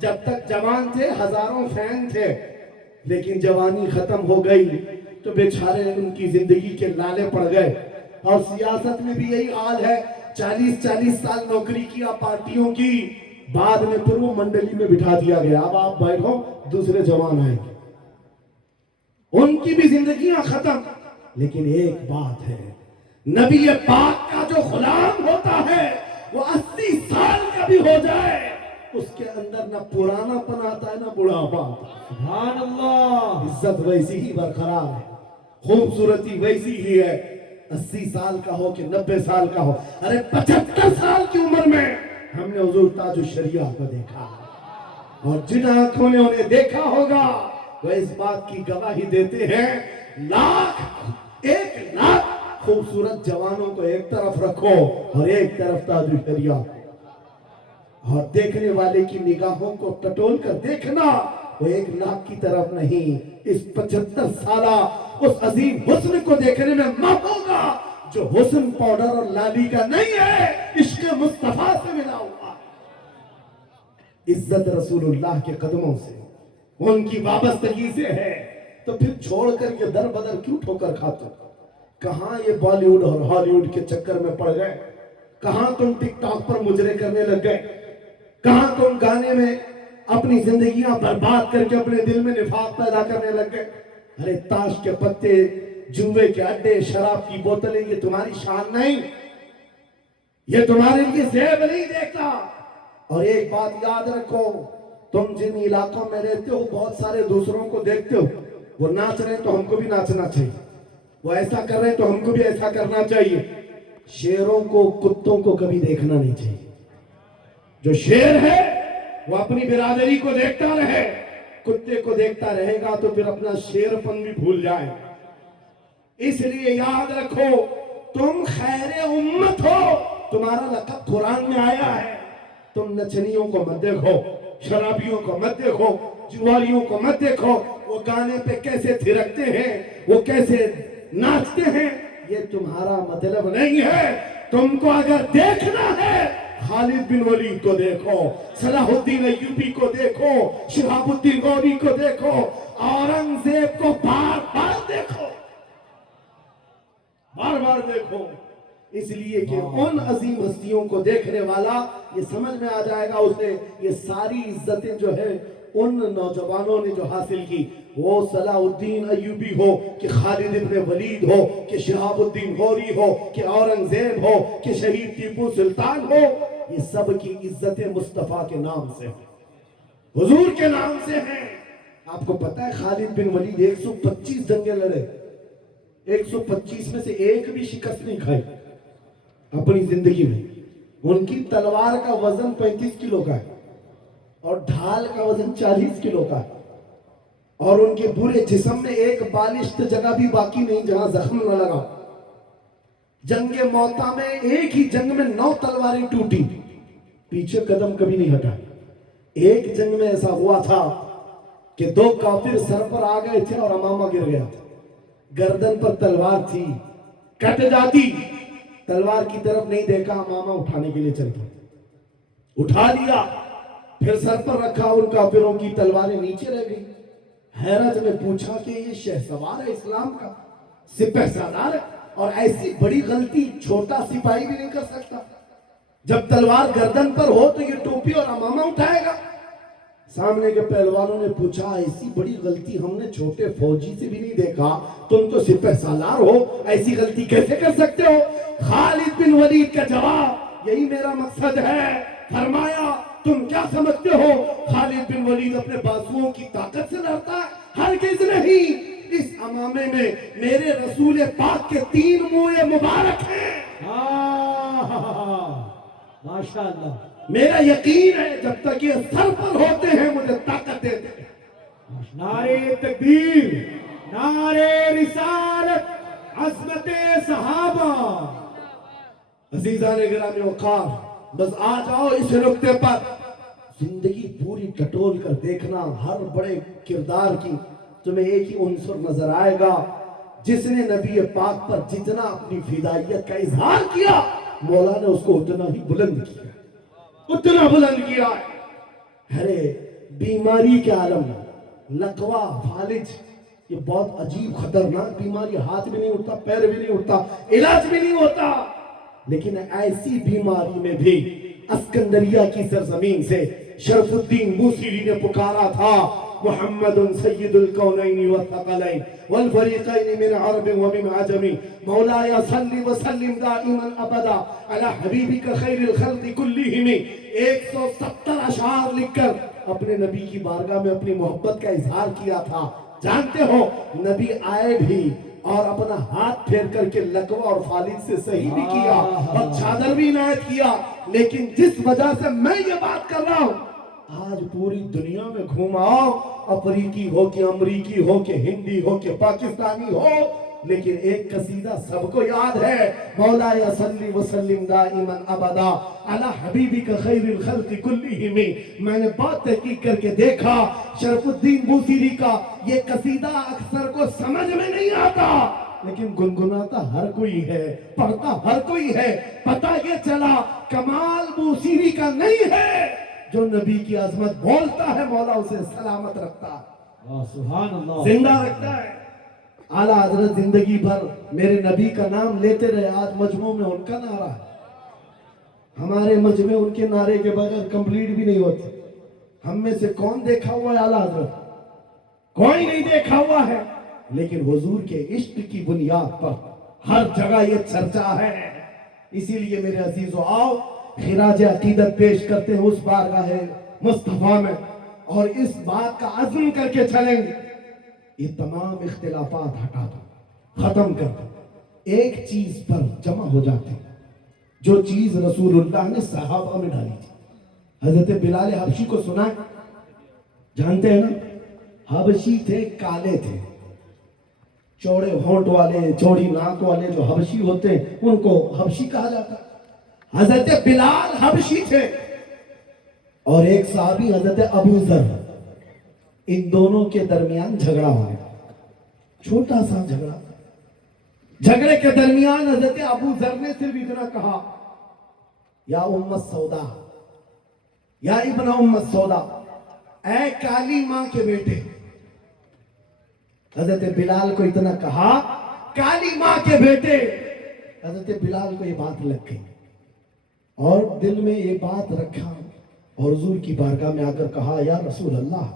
جب تک جوان تھے ہزاروں فین تھے، لیکن جوانی ختم ہو گئی تو بیچارے ان کی زندگی کے لالے پڑ گئے۔ اور سیاست میں بھی یہی حال ہے، 40 سال نوکری کیا پارٹیوں کی، بعد میں پھر وہ منڈلی میں بٹھا دیا گیا، اب آپ بیٹھو دوسرے جوان آئیں گے، ان کی بھی زندگیاں ختم۔ لیکن ایک بات ہے، نبی پاک کا جو غلام ہوتا ہے وہ 80 سال کا بھی ہو جائے اس کے اندر نہ پرانا پن آتا ہے نہ بڑھاپا آتا ہے۔ سبحان اللہ۔ عزت ویسی ہی برقرار ہے، خوبصورتی ویسی ہی ہے، 80 سال کا ہو کہ 90 سال کا ہو۔ ارے 75 سال کی عمر میں ہم نے حضور تاج الشریعہ کو دیکھا، اور جن آنکھوں نے انہیں دیکھا ہوگا وہ اس بات کی گواہی دیتے ہیں، 1,00,000 خوبصورت جوانوں کو ایک طرف رکھو اور ایک طرف تاج الشریعہ، اور دیکھنے والے کی نگاہوں کو ٹٹول کر دیکھنا، وہ 1,00,000 کی طرف نہیں، اس 75 سالہ اس عظیم حسن کو دیکھنے میں ماں ہوگا جو حسن پاؤڈر اور لالی کا نہیں ہے، عشق مصطفیٰ سے ملا ہوا۔ عزت رسول اللہ کے قدموں سے، ان کی وابستگی سے ہے، تو پھر چھوڑ کر یہ در بدر کیوں ٹھوکر کھاتے؟ کہاں یہ بالی ووڈ اور ہالی ووڈ کے چکر میں پڑ گئے؟ کہاں تم ٹک ٹاک پر مجرے کرنے لگ گئے؟ کہاں تم گانے میں اپنی زندگیاں برباد کر کے اپنے دل میں نفاق پیدا کرنے لگ گئے؟ ارے تاش کے پتے، جوے کے اڈے، شراب کی بوتلیں، یہ تمہاری شان نہیں، یہ تمہارے لیے زیب نہیں دیکھتا۔ اور ایک بات یاد رکھو، تم جن علاقوں میں رہتے ہو بہت سارے دوسروں کو دیکھتے ہو، وہ ناچ رہے ہیں تو ہم کو بھی ناچنا چاہیے، وہ ایسا کر رہے ہیں تو ہم کو بھی ایسا کرنا چاہیے۔ شیروں کو کتوں کو کبھی دیکھنا نہیں چاہیے۔ جو شیر ہے وہ اپنی برادری کو دیکھتا رہے، کتے کو دیکھتا رہے گا تو پھر اپنا شیر پن بھی بھول جائے۔ اس لیے یاد رکھو، تم خیر امت ہو، تمہارا لقب قرآن میں آیا ہے۔ تم نچنیوں کو مت دیکھو، شرابیوں کو مت دیکھو، جواریوں کو مت دیکھو، وہ گانے پہ کیسے تھرکتے ہیں، وہ کیسے ناچتے ہیں، یہ تمہارا مطلب نہیں ہے۔ تم کو اگر دیکھنا ہے، خالد بن ولید کو دیکھو، صلاح الدین ایوبی کو دیکھو، شہاب الدین غوری کو دیکھو، اورنگزیب کو بار بار دیکھو، بار بار دیکھو۔ اس لیے کہ ان عظیم ہستیوں کو دیکھنے والا یہ سمجھ میں آ جائے گا اسے یہ ساری عزتیں جو ہے ان نوجوانوں نے جو حاصل کی، وہ صلاح الدین ایوبی ہو کہ خالد ابن ولید ہو کہ شہاب الدین غوری ہو کہ اورنگزیب ہو کہ شہید ٹیپو سلطان ہو، یہ سب کی عزتیں مصطفیٰ کے نام سے ہیں، حضور کے نام سے ہیں۔ آپ کو پتا ہے خالد بن ولید 125 جنگیں لڑے، 125 میں سے ایک بھی شکست نہیں کھائی اپنی زندگی میں۔ ان کی تلوار کا وزن 35 کلو کا ہے اور ڈھال کا وزن 40 کلو کا ہے، اور ان کے پورے جسم میں ایک بالشت جگہ بھی باقی نہیں جہاں زخم نہ لگا۔ جنگ موتا میں ایک ہی جنگ میں 9 تلواریں ٹوٹی، پیچھے قدم کبھی نہیں ہٹا۔ ایک جنگ میں ایسا ہوا تھا کہ 2 کافر سر پر آ گئے تھے اور امامہ گر گیا تھا، گردن پر تلوار تھی، کٹ جاتی، تلوار کی طرف نہیں دیکھا، امامہ اٹھانے کے لیے چل پڑا، اٹھا لیا، پھر سر پر رکھا، ان کافروں کی تلواریں نیچے رہ گئی۔ حیرت میں پوچھا کہ یہ شہسوار ہے اسلام کا، سپہ سالار ہے، اور ایسی بڑی غلطی چھوٹا سپاہی بھی نہیں کر سکتا۔ جب تلوار گردن پر ہو تو یہ ٹوپی اور امامہ اٹھائے گا۔ سامنے کے پہلوانوں نے پوچھا ایسی بڑی غلطی ہم نے چھوٹے فوجی سے بھی نہیں دیکھا، تم تو سپہ سالار ہو، ایسی غلطی کیسے کر سکتے ہو؟ خالد بن ولید کا جواب یہی میرا مقصد ہے۔ فرمایا تم کیا سمجھتے ہو خالد بن ولید اپنے بازوؤں کی طاقت سے لڑتا ہے؟ ہرگز نہیں۔ اس امامے میں میرے رسول پاک کے 3 منہ مبارک ہیں۔ ماشاءاللہ، میرا یقین ہے جب تک یہ سر پر ہوتے ہیں مجھے طاقت دیتے ہیں۔ نعرے تکبیر، نعرے رسالت، عظمت صحابہ۔ عزیزان گرامی وقار، بس آ جاؤ اس نقطے پر، زندگی پوری ٹٹول کر دیکھنا، ہر بڑے کردار کی تمہیں ایک ہی عنصر نظر آئے گا، جس نے نبی پاک پر جتنا اپنی فدائیت کا اظہار کیا، مولا نے اس کو اتنا ہی بلند کیا، اتنا بلند کیا ہے۔ ارے بیماری کے عالم میں لقوا، فالج، یہ بہت عجیب خطرناک بیماری، ہاتھ بھی نہیں اٹھتا، پیر بھی نہیں اٹھتا، علاج بھی نہیں ہوتا، لیکن ایسی بیماری میں بھی اسکندریہ کی سرزمین سے شرف الدین بوسیری نے پکارا تھا محمد سید الکونین والثقلین والفریقین من عرب ومن عجم مولاي صل وسلم دائما ابدا على حبیبک خیر الخلق کلہم۔ 170 اشعار لکھ کر اپنے نبی کی بارگاہ میں اپنی محبت کا اظہار کیا تھا۔ جانتے ہو نبی آئے بھی اور اپنا ہاتھ پھیر کر کے لقوہ اور فالج سے صحیح بھی کیا اور چادر بھی عنایت کیا، لیکن جس وجہ سے میں یہ بات کر رہا ہوں، آج پوری دنیا میں گھوماؤ، افریقی ہو کہ امریکی ہو کہ ہندی ہو کہ پاکستانی ہو، لیکن ایک قصیدہ سب کو یاد ہے، مولاي صلی وسلم دائما ابدا علی حبیبک خیر الخلق کلہم۔ میں نے بہت تحقیق کر کے دیکھا شرف الدین بوسیری کا یہ قصیدہ اکثر کو سمجھ میں نہیں آتا، لیکن گنگناتا ہر کوئی ہے، پڑھتا ہر کوئی ہے۔ پتہ یہ چلا کمال بوسیری کا نہیں ہے، جو نبی کی عظمت بولتا ہے مولا اسے سلامت رکھتا ہے، سبحان اللہ، زندہ رکھتا ہے۔ اعلیٰ حضرت زندگی بھر میرے نبی کا نام لیتے رہے، آج مجمع میں ان کا نعرہ ہے۔ ہمارے مجمع ان کے نعرے کے بغیر کمپلیٹ بھی نہیں ہوتے۔ ہم میں سے کون دیکھا ہوا ہے اعلیٰ حضرت؟ کوئی نہیں دیکھا ہوا ہے، لیکن حضور کے عشق کی بنیاد پر ہر جگہ یہ چرچا ہے۔ اسی لیے میرے عزیزو، آؤ خراج عقیدت پیش کرتے ہیں اس بارگاہ مصطفیٰ میں، اور اس بات کا عزم کر کے چلیں گے، یہ تمام اختلافات ہٹا دو، ختم کر دو، ایک چیز پر جمع ہو جاتے ہیں، جو چیز رسول اللہ نے صحابہ میں ڈالی تھی۔ حضرت بلال حبشی کو سنا ہے؟ جانتے ہیں نا؟ حبشی تھے، کالے تھے، چوڑے ہونٹ والے، چوڑی ناک والے جو حبشی ہوتے ہیں ان کو حبشی کہا جاتا ہے۔ حضرت بلال حبشی تھے، اور ایک صحابی حضرت ابو ذر، ان دونوں کے درمیان جھگڑا ہو گیا، چھوٹا سا جھگڑا۔ جھگڑے کے درمیان حضرت ابو ذر نے صرف اتنا کہا، یا ام السودا، یا ابن ام السودا، اے کالی ماں کے بیٹے۔ حضرت بلال کو اتنا کہا، کالی ماں کے بیٹے۔ حضرت بلال کو یہ بات لگ گئی، اور دل میں یہ بات رکھا، اور حضور کی بارگاہ میں آ کر کہا، یا رسول اللہ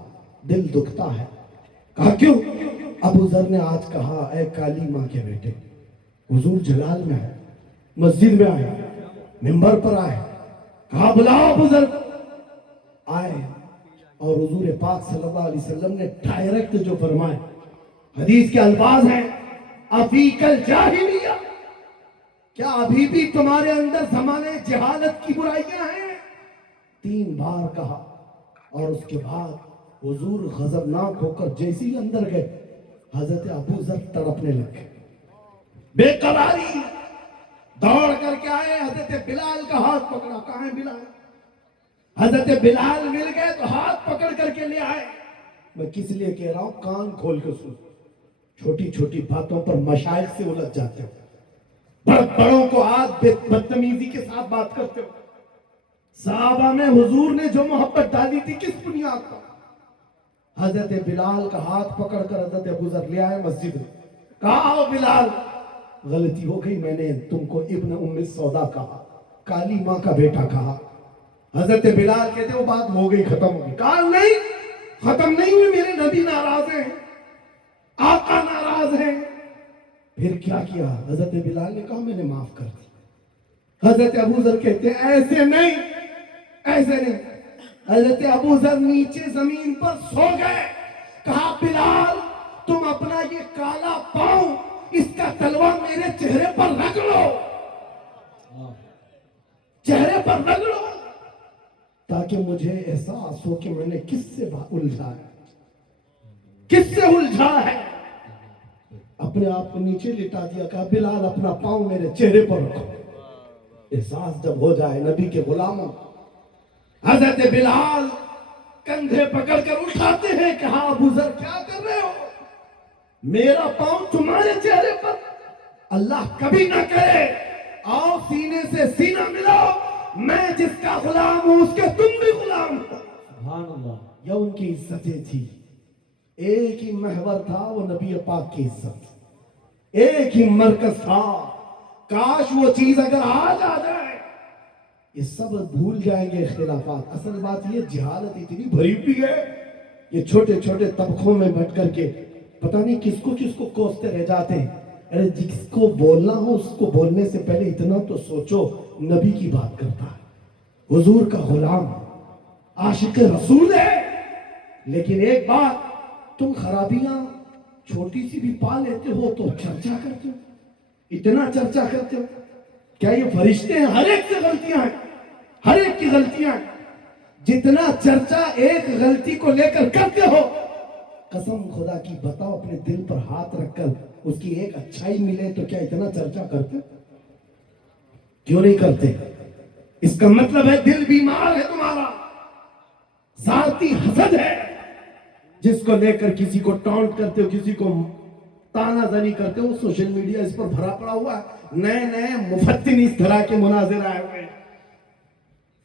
دل دکھتا ہے۔ کہا کیوں؟ ابو ذر نے آج کہا، اے کالی ماں کے بیٹے۔ حضور جلال میں آئے، مسجد میں آئے، منبر پر آئے، کہا بلاؤ ابو ذر کو۔ آئے، اور حضور پاک صلی اللہ علیہ وسلم نے ڈائریکٹ جو فرمائے، حدیث کے الفاظ ہیں، افیک الجاہلیہ، کیا ابھی بھی تمہارے اندر زمانے جہالت کی برائیاں ہیں؟ 3 بار کہا، اور اس کے بعد حضور غضبناک ہو کر جیسے ہی اندر گئے، حضرت ابو ذر تڑپنے لگے، بے قراری، دوڑ کر کے آئے، حضرت بلال کا ہاتھ پکڑا، کہاں ہے بلال؟ حضرت بلال مل گئے تو ہاتھ پکڑ کر کے لے آئے۔ میں کس لیے کہہ رہا ہوں؟ کان کھول کے سن، چھوٹی چھوٹی باتوں پر مشائخ سے الجھ جاتے ہو، بڑوں کو آج بدتمیزی کے ساتھ بات کرتے ہو۔ صحابہ میں حضور نے جو محبت ڈالی تھی کس بنیاد پر؟ حضرت بلال کا ہاتھ پکڑ کر حضرت ابو ذر لے آئے مسجد میں، کہا آؤ بلال، غلطی ہو گئی، میں نے تم کو ابن ام سودا کہا، کالی ماں کا بیٹا کہا۔ حضرت بلال کہتے وہ بات ہو گئی، ختم ہو گئی۔ کہا نہیں، ختم نہیں ہوئی، میرے نبی ناراض ہیں، آقا ناراض ہیں۔ پھر کیا کیا؟ حضرت بلال نے کہا میں نے معاف کر دی۔ حضرت ابو ذر کہتے ہیں ایسے نہیں، ایسے نہیں۔ حضرت ابو ذر نیچے زمین پر سو گئے، کہا بلال تم اپنا یہ کالا پاؤں، اس کا تلوا میرے چہرے پر رگڑ لو، چہرے پر رگڑ لو، تاکہ مجھے احساس ہو کہ میں نے کس سے الجھا ہے، کس سے الجھا ہے۔ اپنے آپ کو نیچے لٹا دیا، کہا بلال اپنا پاؤں میرے چہرے پر رکھو، احساس جب ہو جائے نبی کے غلاموں۔ حضرت بلال کندھے پکڑ کر اٹھاتے ہیں، کہا ابو ذر کیا کر رہے ہو؟ میرا پاؤں تمہارے چہرے پر، اللہ کبھی نہ کرے، آؤ سینے سے سینہ ملاؤ، میں جس کا غلام ہوں اس کے تم بھی غلام ہو۔ سبحان اللہ۔ یہ ان کی عزتیں تھی، ایک ہی محور تھا وہ نبی پاک کی عزت، ایک ہی مرکز تھا۔ کاش وہ چیز اگر آج آ جائے، یہ سب بھول جائیں گے اختلافات۔ اصل بات یہ جہالت اتنی بھری ہوئی ہے، یہ چھوٹے چھوٹے طبقوں میں بٹ کر کے پتہ نہیں کس کو کوستے رہ جاتے ہیں۔ ارے جس کو بولنا ہو اس کو بولنے سے پہلے اتنا تو سوچو، نبی کی بات کرتا ہے، حضور کا غلام، عاشق رسول ہے۔ لیکن ایک بات، تم خرابیاں چھوٹی سی بھی پا لیتے ہو تو چرچا کرتے ہو، اتنا چرچا کرتے ہو۔ کیا یہ فرشتے ہیں؟ ہر ایک سے غلطیاں ہیں، ہر ایک کی غلطیاں ہیں۔ جتنا چرچا ایک غلطی کو لے کر کرتے ہو، قسم خدا کی بتاؤ اپنے دل پر ہاتھ رکھ کر اس کی ایک اچھائی ملے تو کیا اتنا چرچا کرتے؟ کیوں نہیں کرتے؟ اس کا مطلب ہے دل بیمار ہے تمہارا، ذاتی حسد ہے، جس کو لے کر کسی کو ٹانٹ کرتے ہو، کسی کو تانا زنی کرتے ہو۔ سوشل میڈیا اس پر بھرا پڑا ہوا ہے، نئے نئے مفتن اس طرح کے مناظر آئے ہوئے،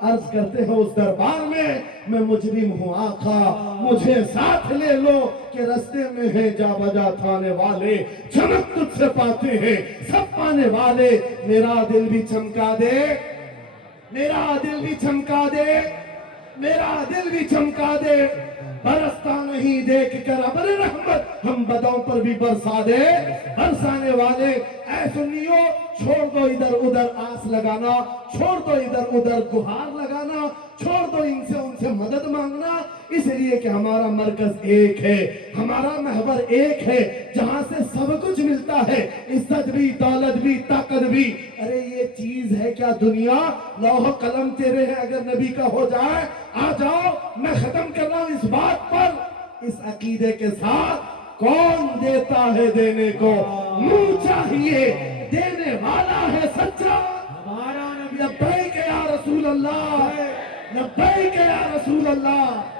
عرض کرتے ہیں اس دربار میں میں مجرم ہوں آقا مجھے ساتھ لے لو کہ رستے میں ہیں جا بجا تھانے والے چمک تجھ سے پاتے ہیں سب پانے والے میرا دل بھی چمکا دے میرا دل بھی چمکا دے میرا دل بھی چمکا دے برستا نہیں دیکھ کر ابر رحمت ہم بدوں پر بھی برسا دے برسانے والے اے سنیو چھوڑ دو ادھر ادھر آس لگانا چھوڑ دو ادھر ادھر گہار لگانا چھوڑ دو ان سے مدد مانگنا اس لیے کہ ہمارا مرکز ایک ہے ہمارا محور ایک ہے جہاں سے سب کچھ ملتا ہے عزت بھی دولت بھی طاقت بھی ارے یہ چیز ہے کیا دنیا لوح قلم تیرے ہیں اگر نبی کا ہو جائے آ جاؤ میں ختم کر رہا ہوں اس بات پر اس عقیدے کے ساتھ کون دیتا ہے دینے کو منہ چاہیے دینے والا ہے سچا ہمارا نبی لبیک یا رسول اللہ لبیک یا رسول اللہ